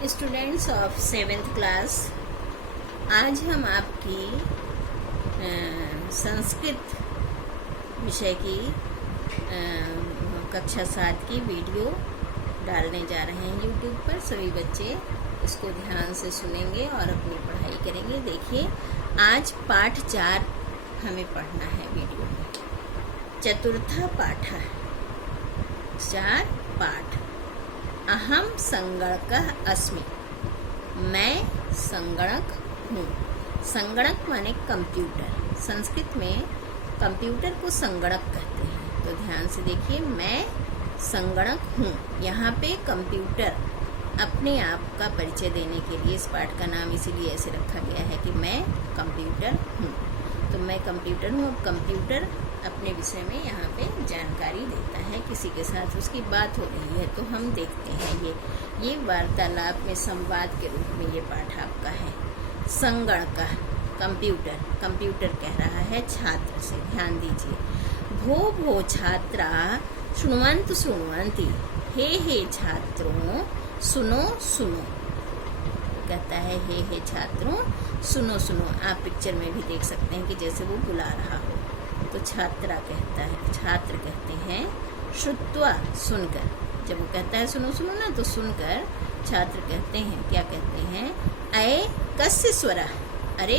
Students of 7th class, आज हम आपकी संस्कृत विषय की कक्षा 7 की वीडियो डालने जा रहे हैं यूट्यूब पर। सभी बच्चे इसको ध्यान से सुनेंगे और अपनी पढ़ाई करेंगे। देखिए, आज पाठ 4 हमें पढ़ना है वीडियो में। चतुर्थ पाठ 4 पाठ। अहम संगणकः अस्मि, मैं संगणक हूँ। संगणक माने कंप्यूटर। संस्कृत में कंप्यूटर को संगणक कहते हैं। तो ध्यान से देखिए, मैं संगणक हूँ। यहाँ पे कंप्यूटर अपने आप का परिचय देने के लिए इस पाठ का नाम इसीलिए ऐसे रखा गया है कि मैं कंप्यूटर हूँ। तो मैं कंप्यूटर हूँ। अब कंप्यूटर अपने विषय में यहाँ पे जानकारी देता है, किसी के साथ उसकी बात हो रही है तो हम देखते हैं। ये वार्तालाप में संवाद के रूप में ये पाठ आपका है। संगणक कंप्यूटर, कंप्यूटर कह रहा है छात्र से, ध्यान दीजिए। भो भो छात्रा शृण्वन्तु शृण्वन्ति, हे छात्रों सुनो सुनो। कहता है हे छात्रों सुनो सुनो। आप पिक्चर में भी देख सकते हैं कि जैसे वो बुला रहा हो। तो छात्रा कहता है, छात्र कहते हैं श्रुत्वा, सुनकर। जब वो कहता है सुनो सुनो ना, तो सुनकर छात्र कहते हैं, क्या कहते हैं? अये कस्य स्वरः, अरे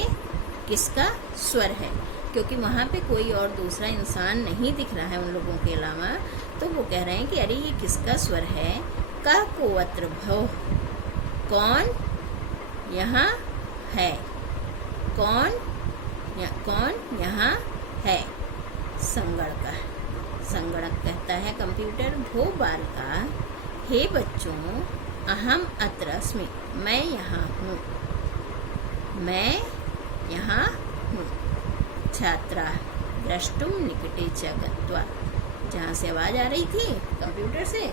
किसका स्वर है? क्योंकि वहाँ पे कोई और दूसरा इंसान नहीं दिख रहा है उन लोगों के अलावा, तो वो कह रहे हैं कि अरे ये किसका स्वर है? कः को अत्र भव, कौन यहाँ है? कौन यहाँ है? संगणक, संगणक कहता है कंप्यूटर। भो बालका, हे बच्चों, अहम अत्र अस्मि, मैं यहाँ हूँ, मैं यहाँ हूँ। छात्रा द्रष्टुम निकटे च गत्वा, जहाँ से आवाज़ आ रही थी कंप्यूटर से,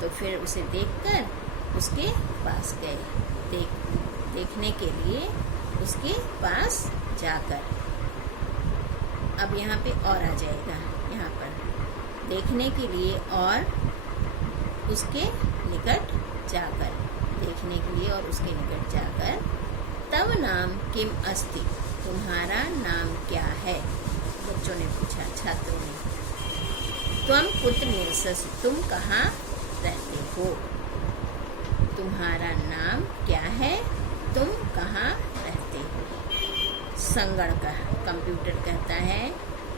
तो फिर उसे देखकर उसके पास गए। देखने के लिए उसके पास जाकर। अब यहाँ पे और आ जाएगा, यहाँ पर देखने के लिए और उसके निकट जाकर, देखने के लिए और उसके निकट जाकर। तव नाम किम अस्ति, तुम्हारा नाम क्या है? बच्चों ने पूछा, छात्रों ने। त्वम कुत्र निवससि, तुम कहाँ रहते हो? तुम्हारा नाम क्या है? तुम कहाँ रहते हो? संगणक कंप्यूटर कहता है,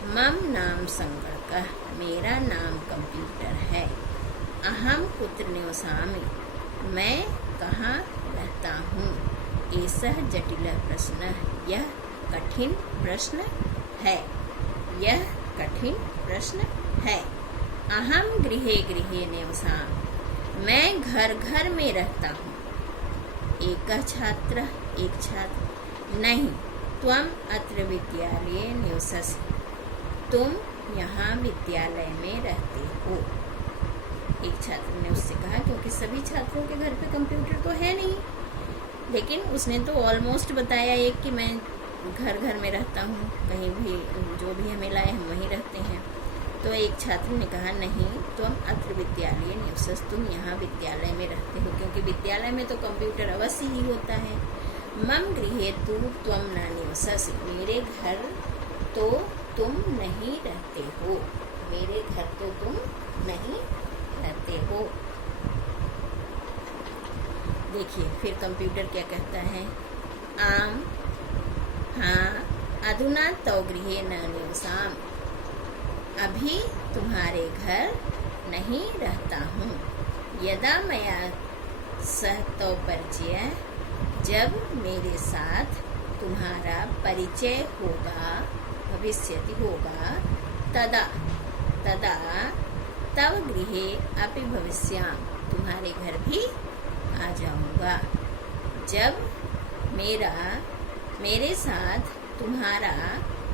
मम नाम संगणक, मेरा नाम कंप्यूटर है। अहम कुत्र निवसामि, मैं कहाँ रहता हूँ? एषः जटिलः प्रश्नः, यह कठिन प्रश्न है। यह कठिन प्रश्न है। अहम गृहे गृहे निवसामि, मैं घर घर में रहता हूँ। एक छात्र, एक छात्र। नहीं, त्वम अत्र विद्यालये निवससि, तुम यहाँ विद्यालय में रहते हो। एक छात्र ने उससे कहा, क्योंकि सभी छात्रों के घर पे कंप्यूटर तो है नहीं, लेकिन उसने तो ऑलमोस्ट बताया एक कि मैं घर घर में रहता हूँ, कहीं भी जो भी हमें लाए हम वहीं रहते हैं। तो एक छात्र ने कहा, नहीं, तुम अत्र विद्यालय निवसस, तुम यहाँ विद्यालय में रहते हो, क्योंकि विद्यालय में तो कंप्यूटर अवश्य ही होता है। मम गृहे तु त्वम न निवससि, मेरे घर तो तुम नहीं रहते हो। मेरे घर तो तुम नहीं रहते हो। देखिए फिर कंप्यूटर क्या कहता है? आम, हाँ, अधुना तव गृहे न निवसाम, अभी तुम्हारे घर नहीं रहता हूँ। यदा मया सह तव परिचय, जब मेरे साथ तुम्हारा परिचय होगा, भविष्यति होगा, तदा तव गृहे अपि भविष्यामि, तुम्हारे घर भी आ जाऊंगा। जब मेरे साथ तुम्हारा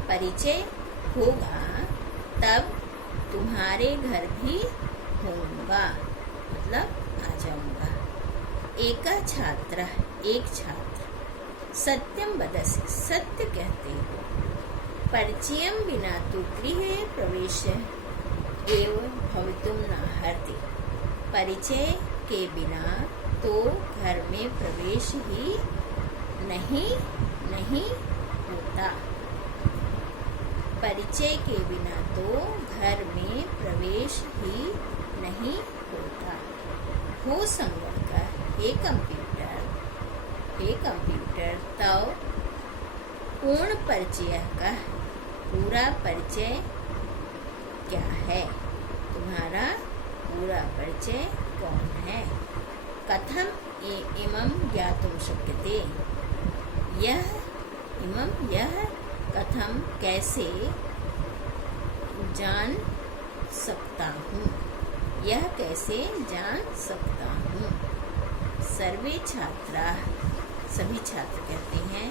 परिचय होगा, तब तुम्हारे घर भी होऊंगा, मतलब आ जाऊंगा। एक छात्र, एक छात्र। सत्यम वदसि, सत्य कहते हो। परिचयम विना तु गृहे प्रवेश एव भवितुम नार्हति, परिचय के बिना तो घर में प्रवेश ही नहीं होता। परिचय के बिना तो घर में प्रवेश ही नहीं होता। हो संगणक हे कंप्यूटर तव पूर्ण परिचय का पूरा परिचय क्या है? तुम्हारा पूरा परिचय कौन है? कथम इमं ज्ञातुं शक्यते? यह कथम कैसे जान सकता हूँ? यह कैसे जान सकता हूँ? सर्वे छात्रा सभी छात्र कहते हैं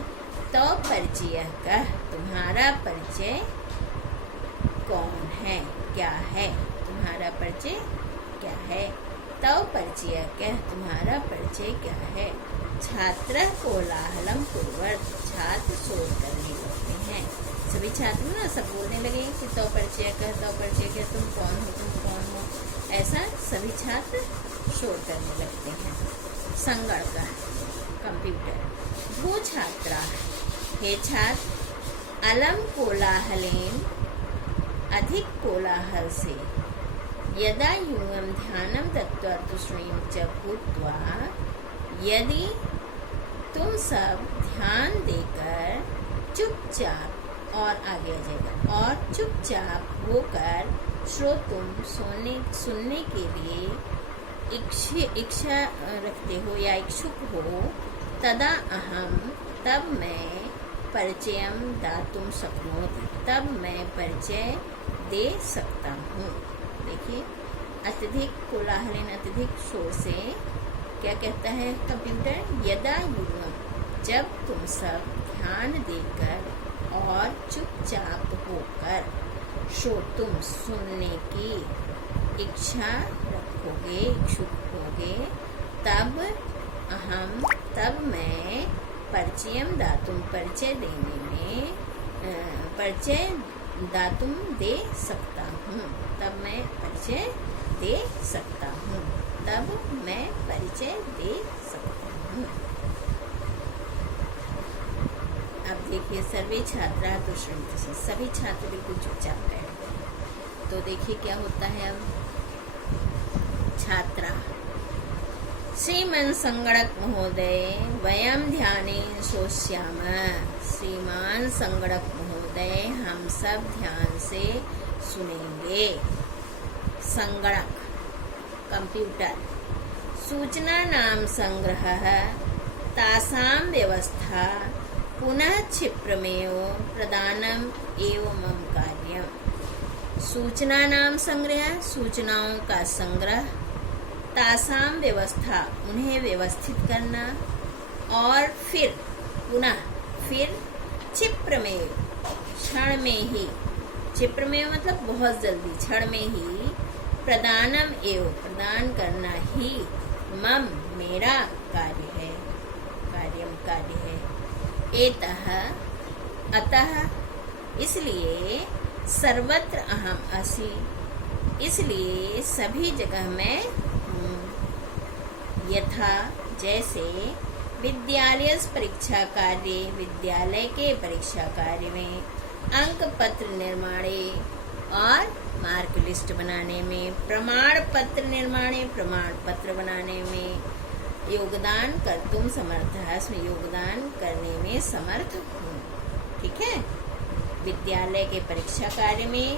तो परिचय का तुम्हारा परिचय कौन है, क्या है? तुम्हारा परिचय क्या है? तो परिचय क्या तुम्हारा परिचय क्या है? छात्र कोलाहलम कुर्वत छात्र शोर करने लगते हैं। सभी छात्र ना सब बोलने लगे कि तो परिचय क्या तुम कौन हो, ऐसा सभी छात्र शोर करने लगते हैं। संगणक कंप्यूटर भू छात्रा हे छात्र अलम कोलाहलेन अधिक कोलाहल से यदा यूयं ध्यानं दत्त्वा तुष्णीं च भूत्वा यदि तुम सब ध्यान देकर चुपचाप और आगे आ जाएगा और चुपचाप होकर श्रोतुम सुनने के लिए इच्छा रखते हो या इच्छुक हो तदा अहम तब मैं परिचयम दातुम शक्नोति तब मैं परिचय दे सकता हूँ। देखिए अत्यधिक कोलाहलन अत्यधिक शोर से क्या कहता है कंप्यूटर? यदा यूयं जब तुम सब ध्यान देकर और चुपचाप होकर श्रोतुम सुनने की इच्छा रखोगे इच्छुक होगे तब मैं परिचयम दातुम परिचय दातुम दे सकता हूँ। तब मैं परिचय दे सकता हूँ। अब देखिए सर्वे छात्रा तो श्रृणवन्तु सभी छात्र बिल्कुल चुपचाप बैठ गए। तो देखिए क्या होता है अब छात्रा श्रीमन संगणक महोदय वयम ध्याने शोष्यामः। श्रीमान संगणक महोदय हम सब ध्यान से सुनेंगे। संगणक कंप्यूटर सूचना नाम संग्रह तासां व्यवस्था पुनः क्षिप्रमेव प्रदानम एवं मम कार्यम। सूचना नाम संग्रह सूचनाओं का संग्रह तासाम व्यवस्था उन्हें व्यवस्थित करना और फिर क्षिप्र में क्षण में ही क्षिप्र में मतलब बहुत जल्दी क्षण में ही प्रदानम एवं प्रदान करना ही मम मेरा कार्य है अतः इसलिए सर्वत्र अहम असि इसलिए सभी जगह मैं हूँ। यथा जैसे विद्यालय परीक्षा कार्य विद्यालय के परीक्षा कार्य में अंक पत्र निर्माणे और मार्क लिस्ट बनाने में प्रमाण पत्र निर्माणे प्रमाण पत्र बनाने में योगदान कर तुम समर्थ है इसमें योगदान करने में समर्थ हूँ। ठीक है विद्यालय के परीक्षा कार्य में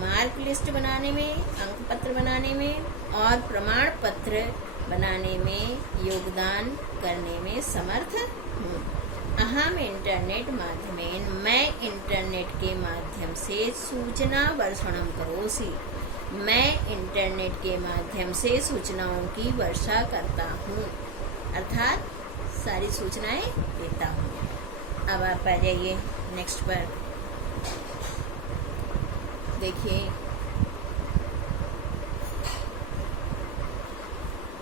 मार्क लिस्ट बनाने में अंक पत्र बनाने में और प्रमाण पत्र बनाने में योगदान करने में समर्थ हूँ। अहम इंटरनेट माध्यमेन मैं इंटरनेट के माध्यम से सूचना वर्षणम करोसि मैं इंटरनेट के माध्यम से सूचनाओं की वर्षा करता हूँ अर्थात सारी सूचनाएं देता हूँ। अब आप आ जाइए नेक्स्ट पर देखिए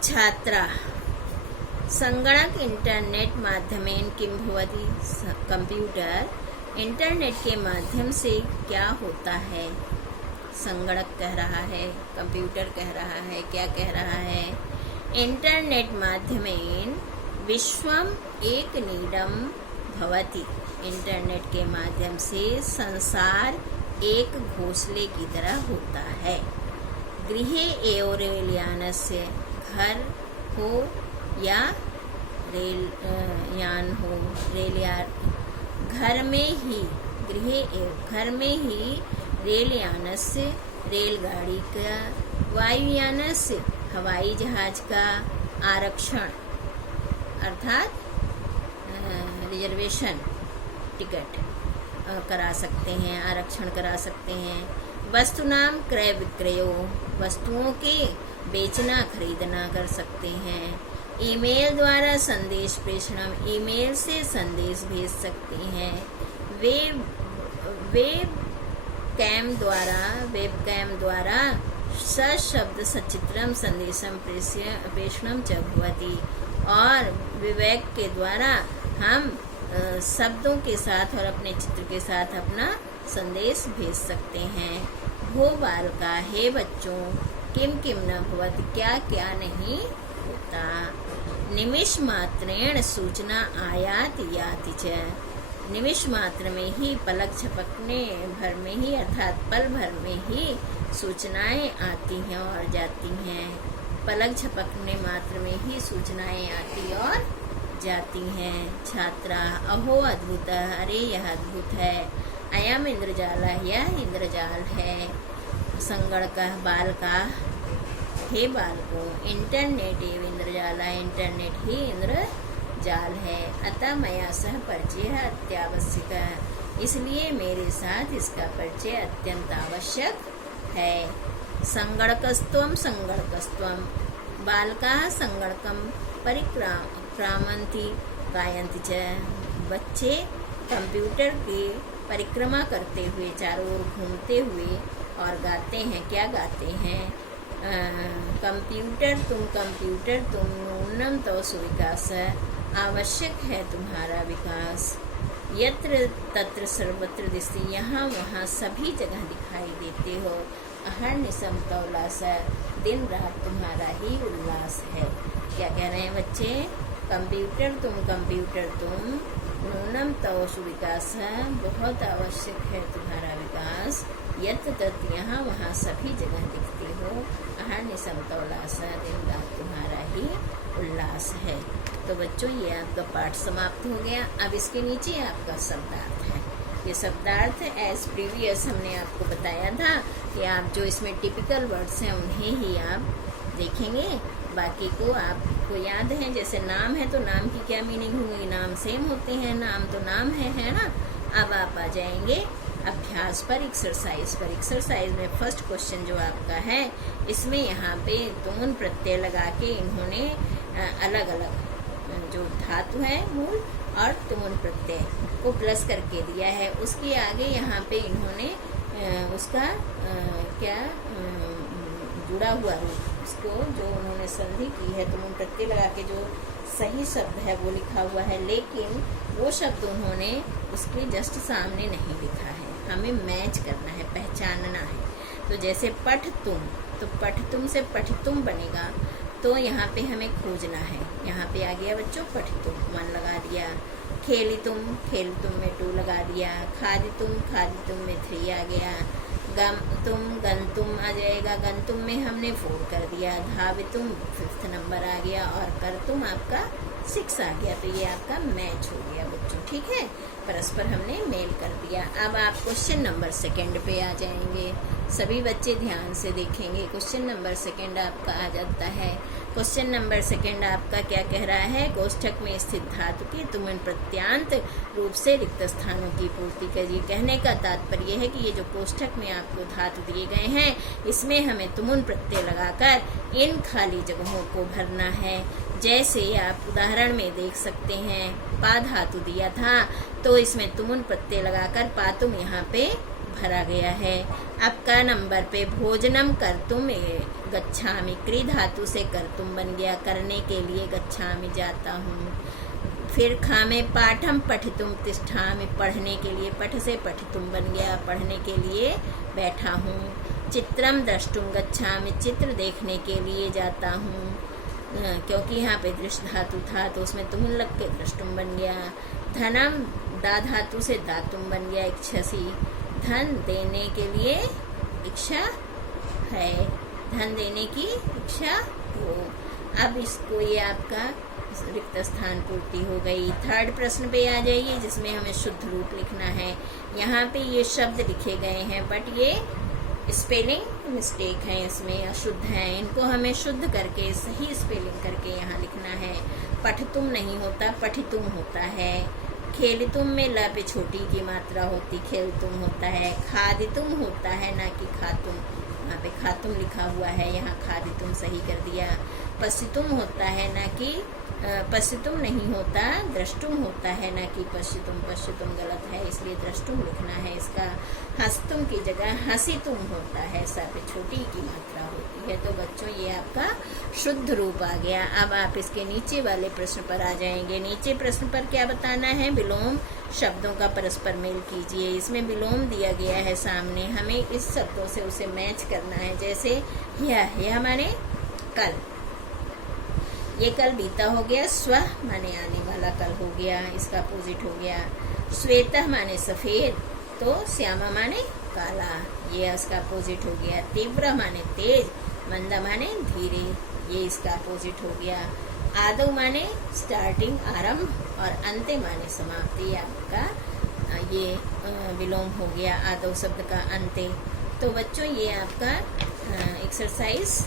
छात्रा संगणक इंटरनेट माध्यमेन किम भवति कंप्यूटर इंटरनेट के माध्यम से क्या होता है। संगणक कह रहा है कंप्यूटर कह रहा है क्या कह रहा है इंटरनेट माध्यमेन विश्वम एक नीडम भवति। इंटरनेट के माध्यम से संसार एक घोंसले की तरह होता है। गृहे एव रेलयानस्य, घर हो या रेल यान हो, घर में ही, गृहे एव घर में ही, रेलयानस्य रेलगाड़ी का, वायुयानस्य हवाई जहाज का, आरक्षण अर्थात रिजर्वेशन टिकट करा सकते हैं, आरक्षण करा सकते हैं। वस्तुनाम क्रय विक्रयो, वस्तुओं के बेचना खरीदना कर सकते हैं। ईमेल द्वारा संदेश प्रेषण, ईमेल से संदेश भेज सकते हैं। वेब कैम द्वारा सशब्द सचित्रम संदेशम प्रेषणम च भवति। और विवेक के द्वारा हम शब्दों के साथ और अपने चित्र के साथ अपना संदेश भेज सकते हैं। भो बालका, हे बच्चों, किम किम न भवति, क्या क्या नहीं होता। निमिष मात्रेण सूचना आयात याति च, निमिष मात्र में ही, पलक झपकने भर में ही अर्थात पल भर में ही सूचनाएं आती हैं और जाती हैं। पलक झपकने मात्र में ही सूचनाएं आती और जाती हैं। छात्रा, अहो अद्भुत, अरे यह अद्भुत है। अयम इंद्रजाल, यह इंद्रजाल है। संगणक बालका, हे बालकों, इंटरनेट एवं इंद्रजाल, इंटरनेट ही इंद्रजाल है। अतः मया सह परिचय अत्यावश्यक, इसलिए मेरे साथ इसका परिचय अत्यंत आवश्यक है। संगणकस्त्वम संगणकस्त्वम, बालका संगणकम परिक्रामन्ति गायन्ति च, बच्चे कंप्यूटर की परिक्रमा करते हुए, चारों ओर घूमते हुए और गाते हैं। क्या गाते हैं? कंप्यूटर तुम नूनम तो सुविकास, आवश्यक है तुम्हारा विकास। यत्र तत्र सर्वत्र दिशति, यहाँ वहाँ सभी जगह दिखाई देते हो। अहर्निशम कौलास, दिन रात तुम्हारा ही उल्लास है। क्या कह रहे हैं बच्चे? कंप्यूटर तुम नूनम तो सुविकास, बहुत आवश्यक है तुम्हारा विकास। यत्र तत्र, यहाँ वहाँ सभी जगह दिखते हो। अहर्निशम कौलास, दिन रात तुम्हारा ही उल्लास है। तो बच्चों, ये आपका पाठ समाप्त हो गया। अब इसके नीचे आपका शब्दार्थ है। ये शब्दार्थ एज प्रीवियस हमने आपको बताया था कि आप जो इसमें टिपिकल वर्ड्स हैं उन्हें ही आप देखेंगे, बाकी को आपको याद है। जैसे नाम है तो नाम की क्या मीनिंग होगी, नाम सेम होते हैं, नाम तो नाम है ना। अब आप आ जाएंगे अभ्यास पर, एक्सरसाइज पर। एक्सरसाइज में फर्स्ट क्वेश्चन जो आपका है, इसमें यहाँ पे दोनों प्रत्यय लगा के इन्होंने अलग अलग जो धातु है मूल और तुमुन प्रत्यय को प्लस करके दिया है। उसके आगे यहाँ पे इन्होंने उसका क्या जुड़ा हुआ रूप, उसको जो उन्होंने संधि की है तुमुन प्रत्यय लगा के जो सही शब्द है वो लिखा हुआ है, लेकिन वो शब्द उन्होंने उसके जस्ट सामने नहीं लिखा है। हमें मैच करना है, पहचानना है। तो जैसे पठ तुम, तो पठ तुम से पठ तुम बनेगा, तो यहाँ पे हमें खोजना है। यहाँ पे आ गया बच्चों पठ तुम, 1 लगा दिया। खेल तुम में 2 लगा दिया। खाद तुम में 3 आ गया। गन तुम आ जाएगा, गन तुम में हमने 4 कर दिया। धावितुम 5th नंबर आ गया और कर तुम आपका 6 आ गया। तो ये आपका मैच हो गया बच्चों, ठीक है, परस्पर हमने मेल कर दिया। अब आप क्वेश्चन नंबर 2 पे आ जाएंगे। सभी बच्चे ध्यान से देखेंगे। क्वेश्चन नंबर 2 आपका आ जाता है। क्वेश्चन नंबर 2 आपका क्या कह रहा है? कोष्ठक में स्थित धातु के तुमुन प्रत्यांत रूप से रिक्त स्थानों की पूर्ति करिए। कहने का तात्पर्य है कि ये जो कोष्ठक में आपको धातु दिए गए हैं, इसमें हमें तुमुन प्रत्यय लगाकर इन खाली जगहों को भरना है। जैसे आप उदाहरण में देख सकते हैं, पा धातु दिया था तो इसमें तुमुन प्रत्यय लगाकर पातुम यहाँ पे भरा गया है। अब का नंबर पे भोजनम कर्तुम गच्छामि, क्री धातु से कर्तुम बन गया, करने के लिए गच्छामि जाता हूँ। फिर खा में पाठम पठितुम तिष्ठामि, पढ़ने के लिए, पठ से पठितुम बन गया, पढ़ने के लिए बैठा हूँ। चित्रम द्रष्टुम गच्छामि, चित्र देखने के लिए जाता हूँ। क्योंकि यहाँ पे दृष्ट धातु था तो उसमें तुमुन लग के दृष्टुम बन गया। धनम दा धातु से दातुम बन गया, इच्छसी। धन देने के लिए इच्छा है, धन देने की इच्छा हो। अब इसको ये आपका रिक्त स्थान पूर्ति हो गई। थर्ड प्रश्न पे आ जाइए जिसमें हमें शुद्ध रूप लिखना है। यहाँ पे ये शब्द लिखे गए हैं बट ये स्पेलिंग मिस्टेक है, इसमें अशुद्ध है। इनको हमें शुद्ध करके सही स्पेलिंग करके यहाँ लिखना है। पठतुम नहीं होता, पठितुम होता है। खेलितुम में ल पे छोटी की मात्रा होती, खेलतुम होता है। खादितुम होता है ना कि खातुम, यहाँ पे खातुम लिखा हुआ है, यहाँ खादितुम सही कर दिया। पश्चितुम होता है ना कि पश्चितुम नहीं होता, द्रष्टुम होता है ना कि पश्चितुम। पश्चितुम गलत है इसलिए द्रष्टुम लिखना है इसका। हंसतुम की जगह हंसितुम होता है, सा पे छोटी की मात्रा होती है। तो बच्चों ये आपका शुद्ध रूप आ गया। अब आप इसके नीचे वाले प्रश्न पर आ जाएंगे। नीचे प्रश्न पर क्या बताना है? विलोम शब्दों का परस्पर मेल कीजिए। इसमें विलोम दिया गया है सामने, हमें इस शब्दों से उसे मैच करना है। जैसे यह माने कल, ये कल बीता हो गया। स्व माने आने वाला कल हो गया, इसका अपोजिट हो गया। श्वेत माने सफेद, तो श्यामा माने काला, ये इसका अपोजिट हो गया। तीव्र माने तेज, मंदा माने धीरे, ये इसका अपोजिट हो गया। आदौ माने स्टार्टिंग आरंभ, और अंते माने समाप्ति। आपका ये विलोम हो गया आदौ शब्द का अंते। तो बच्चों ये आपका एक्सरसाइज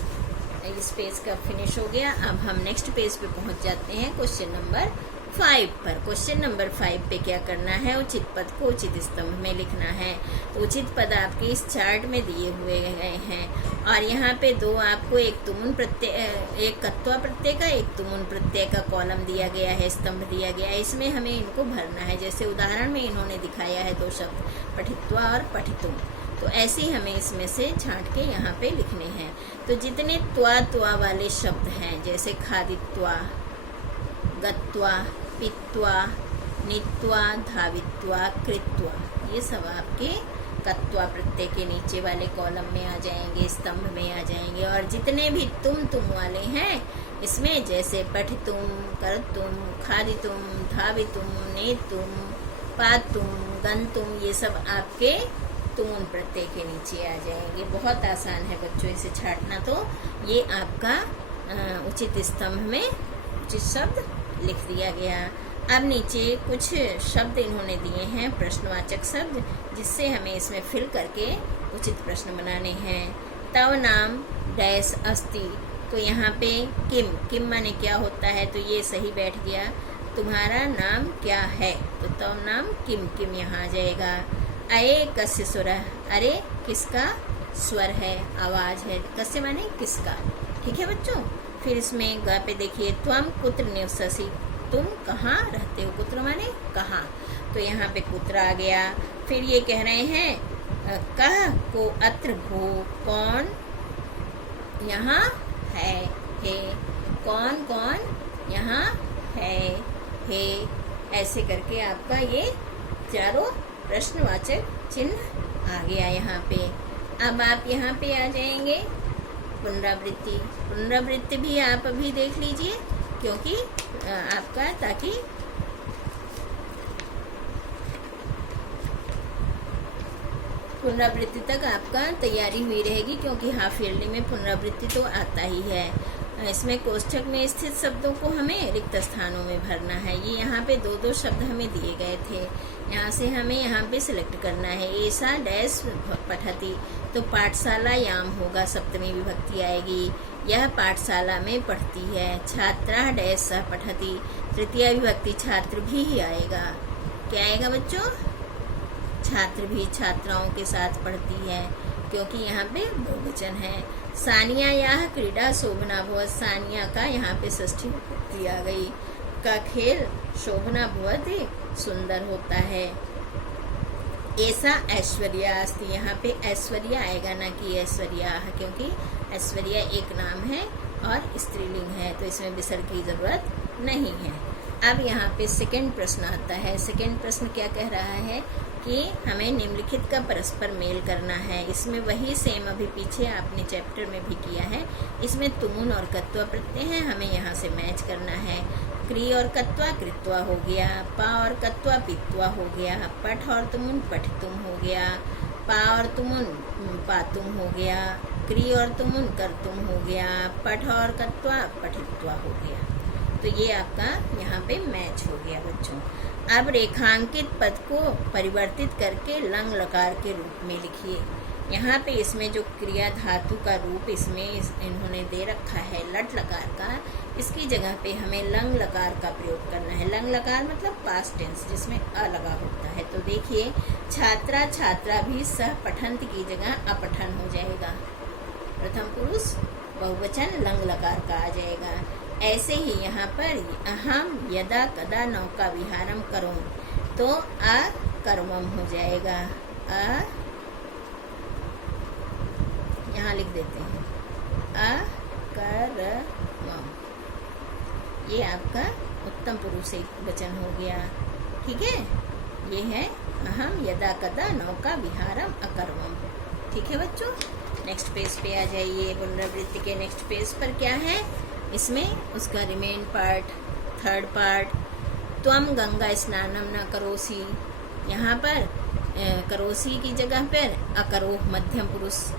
इस पेज का फिनिश हो गया। अब हम नेक्स्ट पेज पे पहुंच जाते हैं क्वेश्चन नंबर 5 पर। क्वेश्चन नंबर 5 पे क्या करना है? उचित पद को उचित स्तंभ में लिखना है। तो उचित पद आपके इस चार्ट में दिए हुए गए हैं और यहाँ पे दो आपको एक तुमुन प्रत्यय, एक कत्वा प्रत्यय का, एक तुमुन प्रत्यय का कॉलम दिया गया है, स्तंभ दिया गया है। इसमें हमें इनको भरना है। जैसे उदाहरण में इन्होंने दिखाया है दो शब्द पठित्वा और पठितुम, तो ऐसे ही हमें इसमें से छांट के यहाँ पे लिखने हैं। तो जितने त्वा वाले शब्द हैं जैसे खादित्वा, गत्वा, पित्वा, नित्वा, धावित्वा, कृत्वा, ये सब आपके कत्वा प्रत्यय के नीचे वाले कॉलम में आ जाएंगे, स्तंभ में आ जाएंगे। और जितने भी तुम वाले हैं इसमें जैसे पठितुम, करतुम, खादितुम, धावितुम, नेतुम, पातुम, गंतुम, ये सब आपके तुमुन प्रत्यय के नीचे आ जाएंगे। बहुत आसान है बच्चों इसे छांटना। तो ये आपका उचित स्तंभ में उचित शब्द लिख दिया गया। अब नीचे कुछ शब्द इन्होंने दिए हैं प्रश्नवाचक शब्द, जिससे हमें इसमें फिल करके उचित प्रश्न बनाने हैं। तव नाम डैश अस्ति, तो यहाँ पे किम, किम माने क्या होता है, तो ये सही बैठ गया। तुम्हारा नाम क्या है, तो तव नाम किम, किम यहाँ आ जाएगा। अये कस्य स्वर, अरे किसका स्वर है, आवाज है। कस्य माने किसका, ठीक है बच्चों। फिर इसमें ग पे देखिए, त्वम कुत्र निवससि, तुम कहाँ रहते हो, कुत्र माने कहाँ, तो यहाँ पे कुत्र आ गया। फिर ये कह रहे हैं कह को अत्र भो, कौन यहाँ है, कौन कौन यहाँ है, ऐसे करके आपका ये चारों प्रश्नवाचक चिन्ह आ गया यहाँ पे। अब आप यहाँ पे आ जाएंगे पुनरावृत्ति। पुनरावृत्ति भी आप अभी देख लीजिए, क्योंकि आपका ताकि पुनरावृत्ति तक आपका तैयारी हुई रहेगी, क्योंकि हाफ ईयरली में पुनरावृत्ति तो आता ही है। इसमें कोष्ठक में स्थित शब्दों को हमें रिक्त स्थानों में भरना है। ये यहाँ पे दो दो शब्द हमें दिए गए थे, यहाँ से हमें यहाँ पे सिलेक्ट करना है। ऐसा डैश पठती, तो पाठशाला याम होगा, सप्तमी विभक्ति आएगी। यह पाठशाला में पढ़ती है। छात्रा डैश सह पठती, तृतीय विभक्ति छात्र भी ही आएगा। क्या आएगा बच्चों? छात्र भी छात्राओं के साथ पढ़ती है, क्योंकि यहाँ पे बहुवचन है। सानिया यह क्रीड़ा शोभना भवत, सानिया का यहाँ पे षष्ठी विभक्ति आ गई। का खेल शोभना भवत सुंदर होता है। ऐसा ऐश्वर्या अस्ति, यहाँ पे ऐश्वर्या आएगा ना कि ऐश्वर्या, क्योंकि ऐश्वर्या एक नाम है और स्त्रीलिंग है, तो इसमें विसर्ग की जरूरत नहीं है। अब यहाँ पे सेकंड प्रश्न आता है। सेकंड प्रश्न क्या कह रहा है कि हमें निम्नलिखित का परस्पर मेल करना है। इसमें वही सेम अभी पीछे आपने चैप्टर में भी किया है। इसमें तुमुन और कत्वा प्रत्यय हैं, हमें यहाँ से मैच करना है। क्री और कत्वा कृत्वा हो गया, पा और कत्वा पित्वा हो गया, पठ और तुमुन पठितुम हो गया, पा और तुमुन पातुम हो गया, क्री और तुमुन करतुम हो गया, पठ और कत्वा पठित्वा हो गया। तो ये आपका यहाँ पे मैच हो गया बच्चों। अब रेखांकित पद को परिवर्तित करके लंग लकार के रूप में लिखिए। यहाँ पे इसमें जो क्रिया धातु का रूप इसमें इन्होंने दे रखा है लट लकार का, इसकी जगह पे हमें लंग लकार का प्रयोग करना है। लंग लकार मतलब पास्ट टेंस जिसमें अ लगा होता है। तो देखिए, छात्रा छात्रा भी सह पठंत की जगह अपठन हो जाएगा। प्रथम पुरुष बहुवचन लंग लकार का आ जाएगा। ऐसे ही यहाँ पर अहम यदा कदा नौका विहारम करो, तो अकर्मम हो जाएगा। यहाँ लिख देते हैं अकर्मम। ये आपका उत्तम पुरुष एक वचन हो गया। ठीक है, ये है अहम यदा कदा नौका विहारम अकर्मम। ठीक है बच्चों, नेक्स्ट पेज पे आ जाइए। पुनरावृत्ति के नेक्स्ट पेज पर क्या है, इसमें उसका रिमेन पार्ट, थर्ड पार्ट। त्वम गंगा स्नानम न करोसी, यहाँ पर करोसी की जगह पर अकरोह मध्यम पुरुष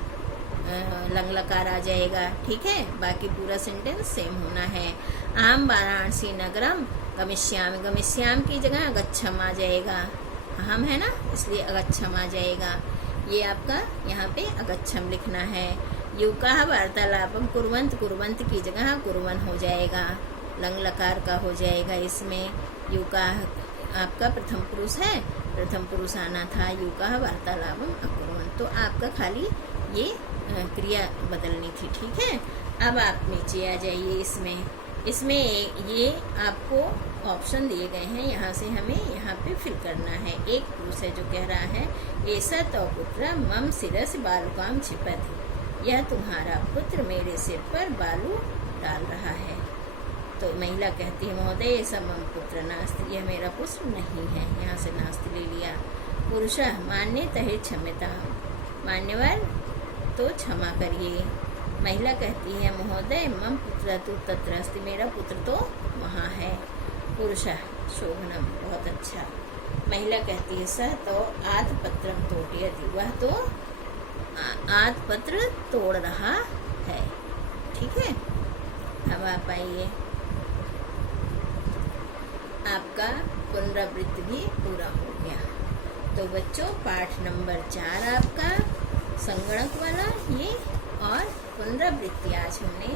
लंग लकार आ जाएगा। ठीक है, बाकी पूरा सेंटेंस सेम होना है। आम वाराणसी नगरम गमिष्याम, गमिष्याम की जगह अगच्छम आ जाएगा। हम है ना, इसलिए अगच्छम आ जाएगा। ये आपका यहाँ पे अगच्छम लिखना है। युकाः वार्तालापम कुर्वन्त, कुर्वन्त की जगह कुर्वन् हो जाएगा, लंग लकार का हो जाएगा। इसमें युकाः आपका प्रथम पुरुष है, प्रथम पुरुष आना था। युकाः वार्तालापम अकुर्वन्, तो आपका खाली ये क्रिया बदलनी थी। ठीक है, अब आप नीचे आ जाइए। इसमें ये आपको ऑप्शन दिए गए हैं, यहाँ से हमें यहाँ पे फिल करना है। एक पुरुष है जो कह रहा है, ऐसा तो पुत्र मम सिरस बालुकाम छिपति, यह तुम्हारा पुत्र मेरे सिर पर बालू डाल रहा है। तो महिला कहती है, महोदय ऐसा मम पुत्र नास्ति, यह मेरा पुत्र नहीं है। यहाँ से नास्ति ले लिया। पुरुष मान्यतः क्षम्यता, मान्यवर तो क्षमा करिए। महिला कहती है, महोदय मम पुत्र तु तत्र अस्ति, मेरा पुत्र तो वहाँ है। पुरुष शोभनम, बहुत अच्छा। महिला कहती है, सह तो आत्पत्रम तोड़यति, वह तो आत्पत्र तोड़ रहा है। ठीक है, अब आप आइए। आपका पुनरावृत्ति भी पूरा हो गया। तो बच्चों, पाठ नंबर 4 आपका संगणक वाला ये और पुनरावृत्ति आज हमने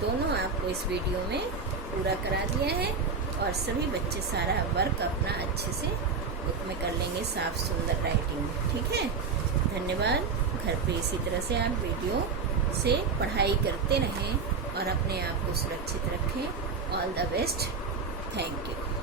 दोनों आपको इस वीडियो में पूरा करा दिया है। और सभी बच्चे सारा वर्क अपना अच्छे से बुक में कर लेंगे, साफ सुंदर राइटिंग। ठीक है, धन्यवाद। घर पे इसी तरह से आप वीडियो से पढ़ाई करते रहें और अपने आप को सुरक्षित रखें। All the best, thank you.